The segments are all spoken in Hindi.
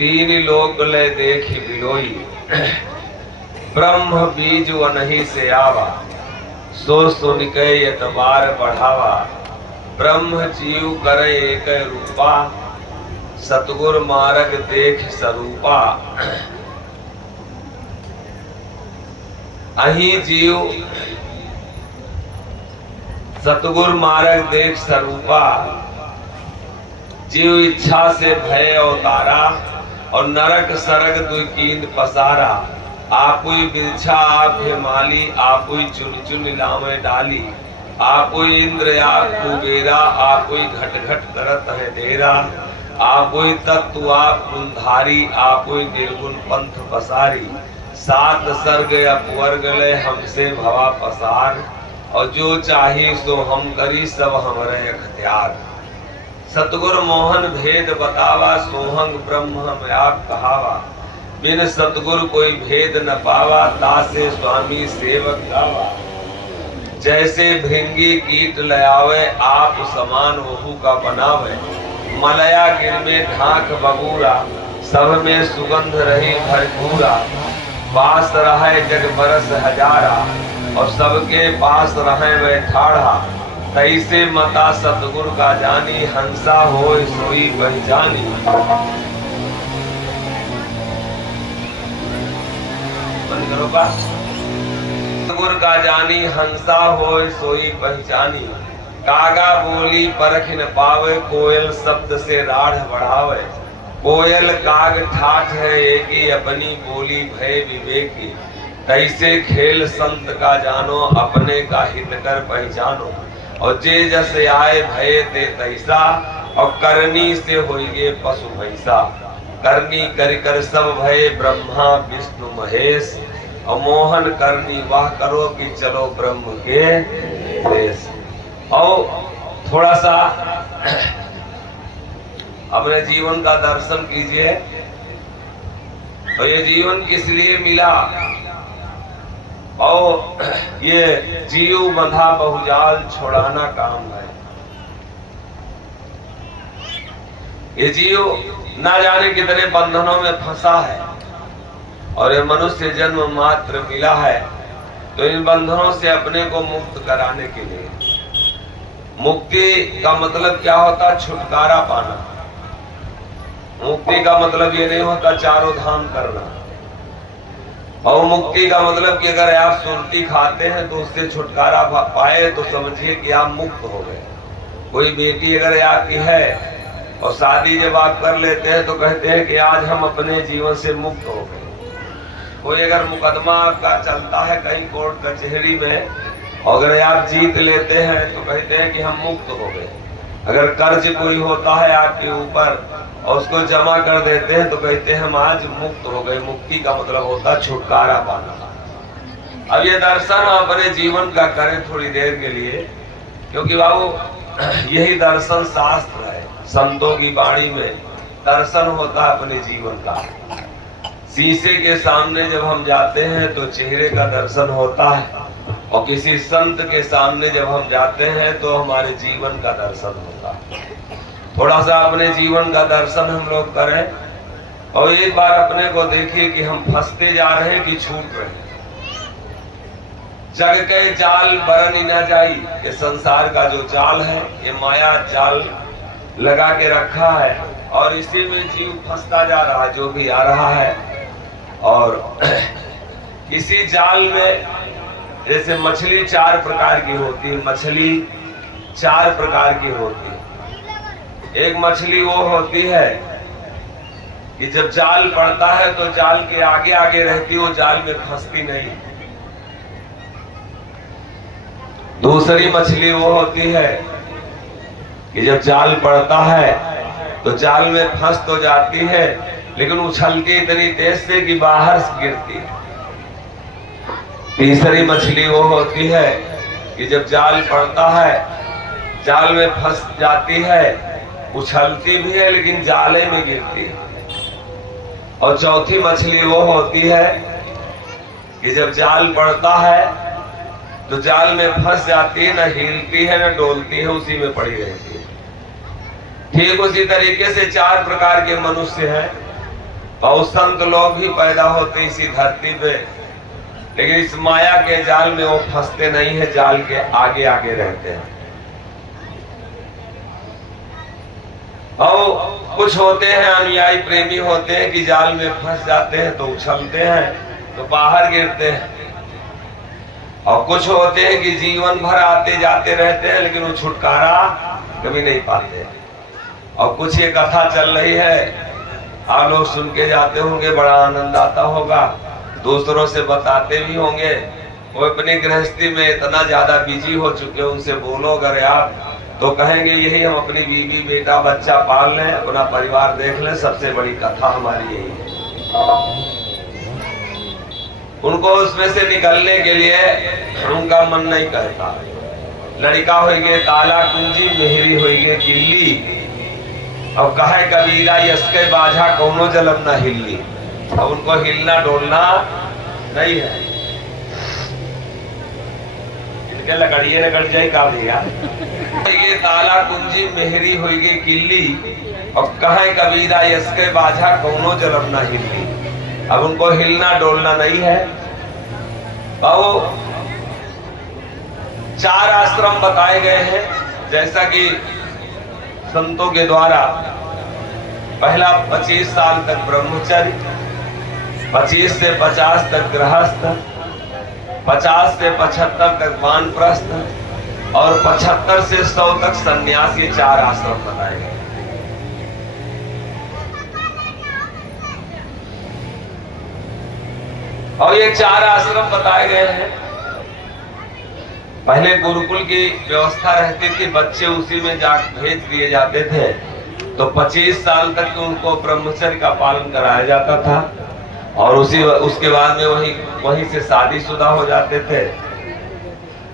तीन लोक ले देखी बिलोई, ब्रह्म बीज वनहि से आवा, सो सुन के एतबार बढ़ावा। ब्रह्म जीव करे एक रूपा, सतगुर मार्ग देख स्वरूपा। अहि जीव सतगुर मार्ग देख स्वरूपा। जीव इच्छा से भय अवतारा, और नरक सरग दुई कीन पसारा। आपुई बिरछा आप है माली, आपुई चुन चुन लामे डाली। आपुई इंद्र आप कुबेरा, आपुई घट घट करत है डेरा। आपुई तत्व आप गुणधारी, आपुई निर्गुण पंथ पसारी। सात सर्ग अपवर्ग ले हमसे भवा पसार, और जो चाही सो हम करी सब हमरे अख्तियार। सतगुर मोहन भेद बतावा, सोहंग ब्रह्म हम आप कहावा। बिन सतगुर कोई भेद न पावा, तासे स्वामी सेवक गावा। जैसे भृंगी कीट लयावे, आप समान वहु का बनावे। मलया गिर में ढाक बबूरा, सब में सुगंध रही भरपूरा। पास रहे जग बरस हजारा, और सबके पास रहे वह ठाढ़ा। तैसे मता सतगुर का जानी, हंसा होय सोई पहचानी। सतगुर का जानी, हंसा होय सोई पहचानी। कागा बोली परख न पावे, कोयल शब्द से राढ़ बढ़ावे। कोयल काग ठाठ है एकी, अपनी बोली भय विवेकी। तैसे खेल संत का जानो, अपने का हित कर पहचानो। और जे जस आए भय ते तैसा, और करनी से होइए पशु भैसा। करनी कर कर सब भय ब्रह्मा विष्णु महेश, और मोहन करनी वाह करो कि चलो ब्रह्म के देश। और थोड़ा सा अपने जीवन का दर्शन कीजिए। और ये जीवन किस लिए मिला, और ये जीव बंधा बहुजाल छोड़ाना काम है। ये जीव ना जाने कितने बंधनों में फंसा है, और ये मनुष्य जन्म मात्र मिला है तो इन बंधनों से अपने को मुक्त कराने के लिए। मुक्ति का मतलब क्या होता? छुटकारा पाना। मुक्ति का मतलब ये नहीं होता चारों धाम करना। और मुक्ति का मतलब कि अगर आप सुरती खाते हैं तो उससे छुटकारा पाए तो समझिए कि आप मुक्त हो गए। कोई बेटी अगर आपकी है और शादी जब आप कर लेते हैं तो कहते हैं कि आज हम अपने जीवन से मुक्त हो गए। कोई अगर मुकदमा आपका चलता है कहीं कोर्ट कचहरी में, और अगर आप जीत लेते हैं तो कहते हैं कि हम मुक्त हो गए। अगर कर्ज कोई होता है आपके ऊपर और उसको जमा कर देते हैं तो कहते हैं हम आज मुक्त हो गए। मुक्ति का मतलब होता है छुटकारा पाना। अब ये दर्शन अपने जीवन का करें थोड़ी देर के लिए, क्योंकि बाबू यही दर्शन शास्त्र है। संतों की वाणी में दर्शन होता है अपने जीवन का। शीशे के सामने जब हम जाते हैं तो चेहरे का दर्शन होता है, और किसी संत के सामने जब हम जाते हैं तो हमारे जीवन का दर्शन होता है। थोड़ा सा अपने जीवन का दर्शन हम लोग करें, और एक बार अपने को देखिए कि हम फंसते जा रहे हैं कि छूट रहे हैं। जग के जाल बरन न जाई, ये संसार का जो जाल है ये माया जाल लगा के रखा है, और इसी में जीव फंसता जा रहा है जो भी आ रहा है। और इसी जाल में जैसे मछली 4 प्रकार की होती है, मछली 4 प्रकार की होती है। एक मछली वो होती है कि जब जाल पड़ता है तो जाल के आगे आगे रहती है, वो जाल में फंसती नहीं। दूसरी मछली वो होती है कि जब जाल पड़ता है तो जाल में फंस तो जाती है, लेकिन उछलती इतनी तेज से कि बाहर गिरती है। तीसरी मछली वो होती है कि जब जाल पड़ता है जाल में फंस जाती है, उछलती भी है लेकिन जाले में गिरती है। और चौथी मछली वो होती है कि जब जाल पड़ता है तो जाल में फंस जाती है, न हिलती है न डोलती है, उसी में पड़ी रहती है। ठीक उसी तरीके से 4 प्रकार के मनुष्य हैं। बहुत संत लोग भी पैदा होते इसी धरती पे, लेकिन इस माया के जाल में वो फंसते नहीं है, जाल के आगे आगे रहते हैं। और कुछ होते हैं अनुयायी प्रेमी होते हैं कि जाल में फंस जाते हैं तो उछलते हैं तो बाहर गिरते हैं, और कुछ होते हैं कि जीवन भर आते जाते रहते हैं लेकिन वो छुटकारा कभी नहीं पाते। और कुछ ये कथा चल रही है, आप लोग सुन के जाते होंगे, बड़ा आनंद आता होगा, दूसरों से बताते भी होंगे। वो अपनी गृहस्थी में इतना ज्यादा बिजी हो चुके, उनसे बोलो अगर आप तो कहेंगे यही हम अपनी बीवी बेटा बच्चा पाल लें, अपना परिवार देख लें, सबसे बड़ी कथा हमारी यही है। उनको उसमें से निकलने के लिए उनका मन नहीं कहता। लड़का होइगे ताला कुंजी, मेहरी होइगे किल्ली, अब कहे कबीरा यसके बाझा कौनो जलम न हिल्ली। अब उनको हिलना डोलना नहीं है। इनके लगड़िए रगड़ जाए का दिया ये ताला कुंजी मेहरी होइगे किल्ली, अब कहे कबीरा यसके बाझा कौनो जलम न हिल्ली। अब उनको हिलना डोलना नहीं है। बाबू 4 आश्रम बताए गए हैं, जैसा कि संतों के द्वारा। पहला 25 साल तक ब्रह्मचर्य, 25 से 50 तक गृहस्थ, 50 से 75 तक वानप्रस्थ और 75 से 100 तक संन्यास। ये 4 आश्रम बताए गए। और ये 4 आश्रम बताए गए हैं। पहले गुरुकुल की व्यवस्था रहती थी, बच्चे उसी में जा भेज दिए जाते थे, तो 25 साल तक उनको ब्रह्मचर्य का पालन कराया जाता था, और उसके बाद में वहीं से शादीशुदा हो जाते थे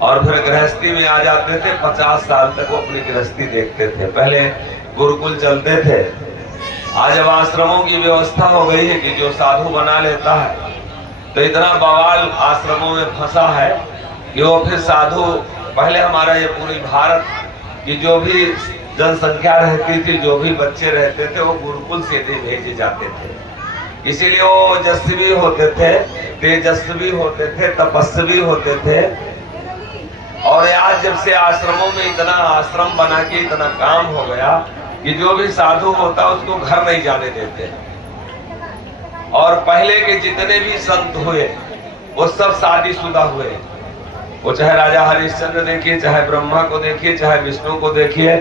और फिर गृहस्थी में आ जाते थे। 50 साल तक वो अपनी गृहस्थी देखते थे। पहले गुरुकुल चलते थे। आज अब आश्रमों की व्यवस्था हो गई है कि जो साधु बना लेता है, तो इतना बवाल आश्रमों में फंसा है कि वो फिर साधु, पहले हमारा ये पूरी भारत की जो भी जनसंख्या रहती थी, जो भी बच्चे रहते थे, वो गुरुकुल से भेजे जाते थे। इसीलिए वो ओजस्वी होते थे, तेजस्वी होते थे, तपस्वी होते थे। और आज जब से आश्रमों में इतना आश्रम बना के इतना काम हो गया कि जो भी साधु होता उसको घर नहीं जाने देते। और पहले के जितने भी संत हुए वो सब शादीशुदा हुए। वो चाहे राजा हरिश्चंद्र देखिए, चाहे ब्रह्मा को देखिए, चाहे विष्णु को देखिए,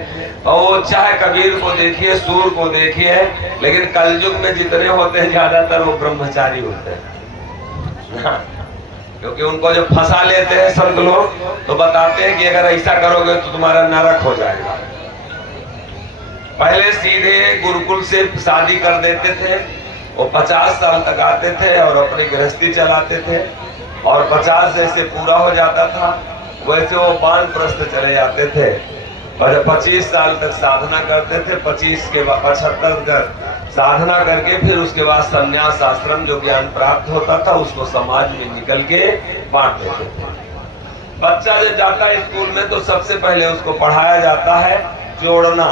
और वो चाहे कबीर को देखिए, सूर को देखिए, लेकिन कलयुग में जितने होते हैं ज्यादातर वो ब्रह्मचारी होते हैं। क्योंकि उनको जब फंसा लेते हैं संत लोग तो बताते हैं कि अगर ऐसा करोगे तो तुम्हारा नरक हो जाएगा। पहले सीधे गुरुकुल से शादी कर देते थे, वो 50 साल तक आते थे और अपनी गृहस्थी चलाते थे, और 50 जैसे पूरा हो जाता था वैसे वो वानप्रस्थ चले जाते थे, और 25 साल तक साधना करते थे। 25 के बाद 75 तक साधना करके फिर उसके बाद संन्यास आश्रम, जो ज्ञान प्राप्त होता था उसको समाज में निकल के बांट देते थे। बच्चा जब जाता है स्कूल में तो सबसे पहले उसको पढ़ाया जाता है जोड़ना।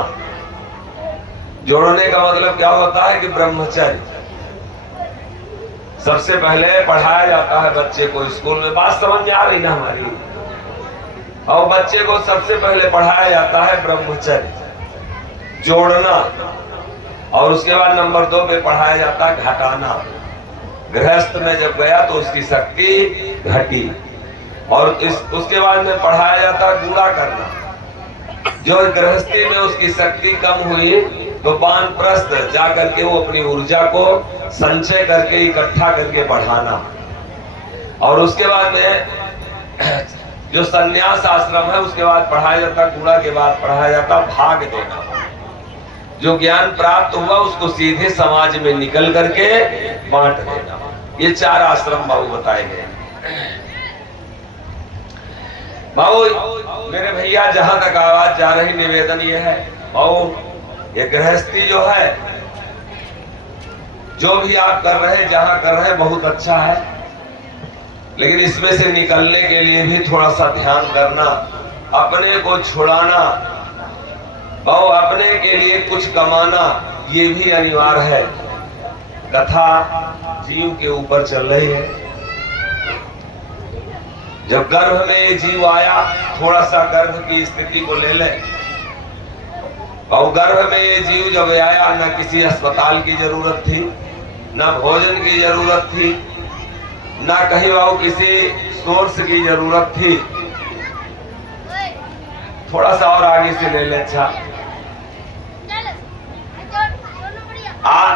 जोड़ने का मतलब क्या होता है कि ब्रह्मचर्य सबसे पहले पढ़ाया जाता है बच्चे को स्कूल में। बात समझ में आ रही ना हमारी? और बच्चे को सबसे पहले पढ़ाया जाता है ब्रह्मचर्य, जोड़ना, और उसके बाद नंबर 2 पे पढ़ाया जाता है घटाना। गृहस्थ में जब गया तो उसकी शक्ति घटी, और उसके बाद में पढ़ाया जाता है गुणा करना। जो गृहस्थी में उसकी शक्ति कम हुई तो वानप्रस्थ जाकर के वो अपनी ऊर्जा को संचय करके इकट्ठा करके बढ़ाना। और उसके बाद में जो संन्यास आश्रम है उसके बाद पढ़ाया जाता, गुणा के बाद पढ़ाया जाता भाग देना। जो ज्ञान प्राप्त हुआ उसको सीधे समाज में निकल करके बांट देना। ये 4 आश्रम बाबू बताए गए। बाबू मेरे भैया, जहां तक आवाज जा रही, निवेदन ये है बाबू, ये गृहस्थी जो है, जो भी आप कर रहे हैं, जहां कर रहे हैं, बहुत अच्छा है, लेकिन इसमें से निकलने के लिए भी थोड़ा सा ध्यान करना, अपने को छुड़ाना, और अपने के लिए कुछ कमाना, ये भी अनिवार्य है। कथा जीव के ऊपर चल रही है। जब गर्भ में ये जीव आया, थोड़ा सा गर्भ की स्थिति को ले ले, और गर्भ में ये जीव जब आया, न किसी अस्पताल की जरूरत थी, न भोजन की जरूरत थी, न कहीं वो किसी सोर्स की जरूरत थी। थोड़ा सा और आगे से ले ले। अच्छा,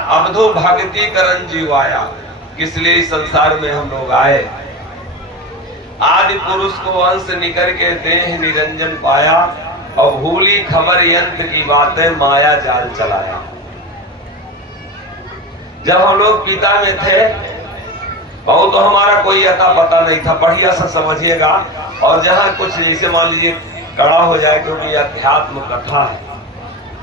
अवधो भक्ति करन जीव आया, किस लिए इस संसार में हम लोग आए। आदि पुरुष को अंश निकर के देह निरंजन पाया, और भूली खबर यंत्र की बातें माया जाल चलाया। जब हम लोग पिता में थे, बहुत तो हमारा कोई अता पता नहीं था, बढ़िया सा समझिएगा। और जहां कुछ जैसे मान लीजिए कड़ा हो जाए, क्योंकि अध्यात्म कथा है,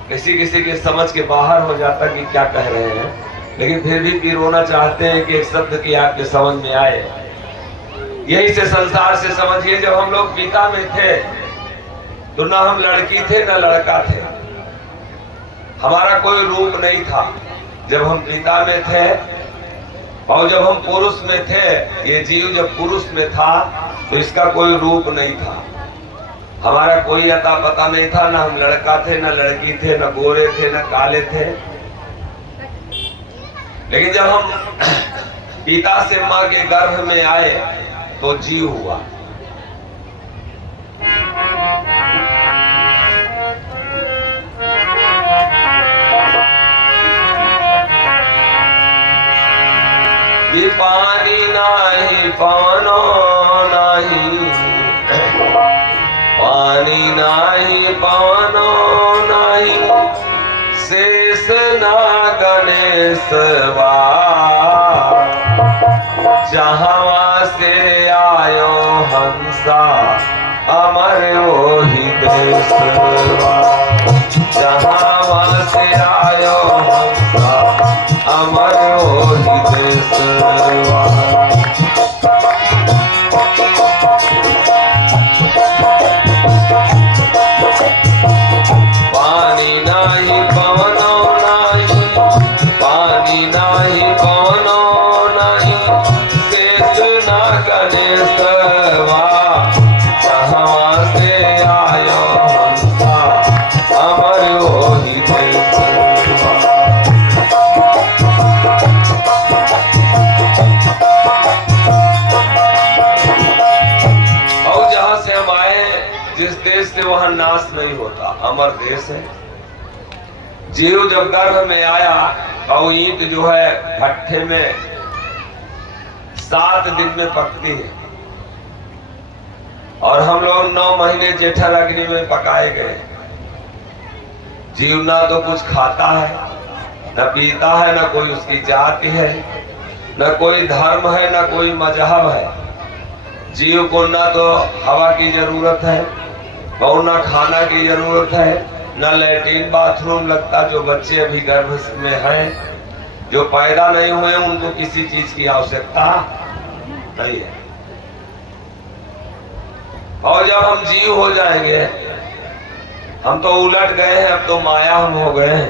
किसी किसी के समझ के बाहर हो जाता कि क्या कह रहे हैं, लेकिन फिर भी पिरोना चाहते हैं कि एक शब्द की आपके समझ में आए। यही से संसार से समझिए, जब हम लोग पिता में थे तो ना हम लड़की थे ना लड़का थे, हमारा कोई रूप नहीं था। जब हम पिता में थे और जब हम पुरुष में थे, ये जीव जब पुरुष में था तो इसका कोई रूप नहीं था, हमारा कोई अता पता नहीं था, ना हम लड़का थे ना लड़की थे, ना गोरे थे ना काले थे। लेकिन जब हम पिता से मां के गर्भ में आए तो जीव हुआ। ये पानी नाही पवनो नाही, पानी नाही पवनो नाही, शेष ना गणेश वा, जहाँ से आयो हंसा अमर ओहि देशवा, जहाँ से आयो हंसा अमर ओहि देशवा। पानी नाही पवनो नाही, पानी नाही पवनो नाही, शेष ना गणेशवा, जहाँ से आयो हंसा अमर ओहि देशवा। और जहाँ से हम आए, जिस देश से वहां नाश नहीं होता, अमर देश है। जीव जब गर्भ में आया, और ईंट जो है भट्ठे में 7 दिन में पकती है, और हम लोग 9 महीने जेठर अग्नि में पकाए गए। जीव ना तो कुछ खाता है, न पीता है, न कोई उसकी जाति है, न कोई धर्म है, न कोई मजहब है। जीव को ना तो हवा की जरूरत है, और ना खाना की जरूरत है, न लैट्रिन बाथरूम लगता। जो बच्चे अभी गर्भ में हैं, जो पैदा नहीं हुए, उनको किसी चीज की आवश्यकता नहीं है। और जब हम जीव हो जाएंगे, हम तो उलट गए हैं, अब तो माया हम हो गए हैं,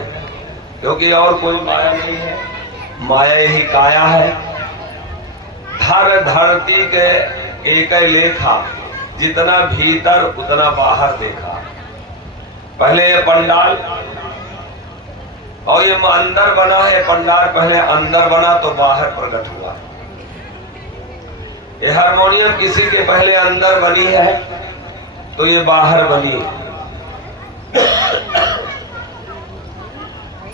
क्योंकि और कोई माया नहीं है, माया ही काया है। धर धरती के एक लेखा, जितना भीतर उतना बाहर देखा। पहले ये पंडाल, और ये अंदर बना है पंडाल, पहले अंदर बना तो बाहर प्रकट हुआ। ये हारमोनियम किसी के पहले अंदर बनी है तो ये बाहर बनी।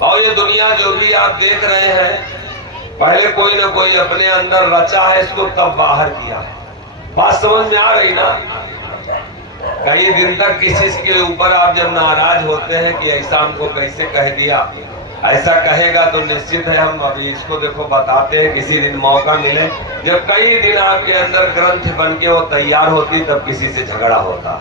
और ये दुनिया जो भी आप देख रहे हैं, पहले कोई ना कोई अपने अंदर रचा है, इसको तब बाहर किया है। बात समझ में आ रही ना? कई दिन तक किसी के ऊपर आप जब नाराज होते हैं कि ऐसा हमको कैसे कह दिया, ऐसा कहेगा तो निश्चित है हम अभी इसको देखो बताते हैं, किसी दिन मौका मिले, जब कई दिन आपके अंदर ग्रंथ बन के वो तैयार होती, तब किसी से झगड़ा होता।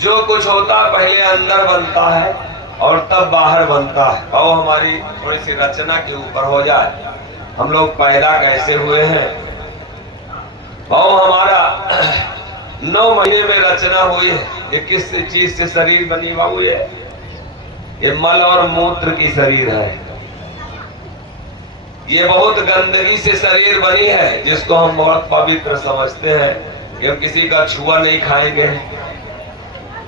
जो कुछ होता पहले अंदर बनता है और तब बाहर बनता है। और हमारी थोड़ी सी रचना के ऊपर हो जाए, हम लोग पैदा कैसे हुए हैं, और हमारा 9 महीने में रचना हुई है। ये किस चीज से शरीर बनी बाबू? ये मल और मूत्र की शरीर है। ये बहुत गंदगी से शरीर बनी है, जिसको हम बहुत पवित्र समझते हैं कि हम किसी का छुआ नहीं खाएंगे।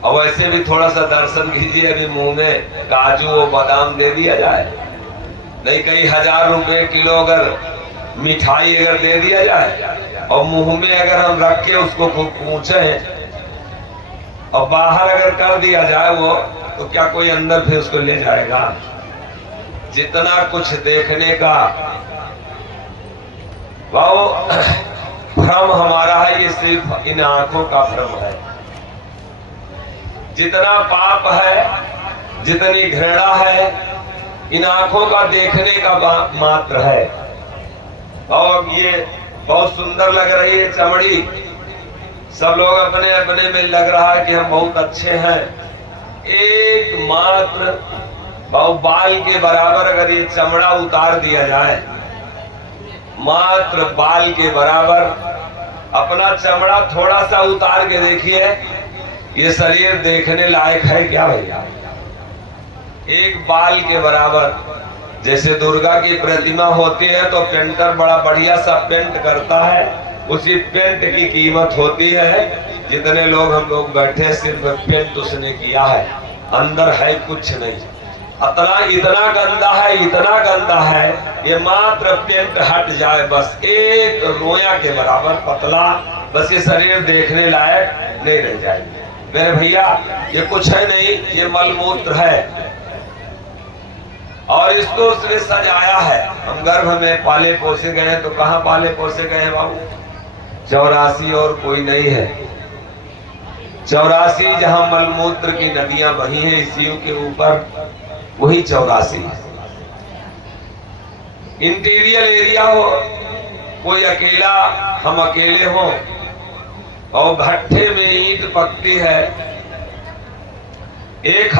और वैसे भी थोड़ा सा दर्शन कीजिए, अभी मुंह में काजू और बादाम दे दिया जाए, नहीं कई हजार रुपए किलो अगर मिठाई अगर दे दिया जाए और मुंह में अगर हम रख के उसको खूब पूछे और बाहर अगर कर दिया जाए वो, तो क्या कोई अंदर फिर उसको ले जाएगा? जितना कुछ देखने का वो भ्रम हमारा है, ये सिर्फ इन आंखों का भ्रम है। जितना पाप है, जितनी घृणा है, इन आंखों का देखने का मात्र है। और ये बहुत सुंदर लग रही है चमड़ी, सब लोग अपने अपने में लग रहा है कि हम बहुत अच्छे हैं। एकमात्र बाल के बराबर अगर ये चमड़ा उतार दिया जाए, मात्र बाल के बराबर अपना चमड़ा थोड़ा सा उतार के देखिए, ये शरीर देखने लायक है क्या भैया? एक बाल के बराबर। जैसे दुर्गा की प्रतिमा होती है तो पेंटर बड़ा बढ़िया सा पेंट करता है, उसी पेंट की कीमत होती है जितने लोग हम लोग बैठे, सिर्फ पेंट उसने किया है, अंदर है कुछ नहीं। इतना गंदा है, इतना गंदा है, ये मात्र पेंट हट जाए बस एक रोया के बराबर पतला, बस ये शरीर देखने लायक नहीं रह जाएंगे। मेरे भैया ये कुछ है नहीं, ये मलमूत्र है और इसको उसने सजाया है। हम गर्भ में पाले पोसे गए हैं, तो कहाँ पाले पोसे गए हैं बाबू? 84 और कोई नहीं है। 84 जहां मलमूत्र की नदियां बही हैं इस जीव के ऊपर, वही 84। इंटीरियर एरिया हो, कोई अकेला, हम अकेले हो और भट्ठे में ईंट पकती है, एक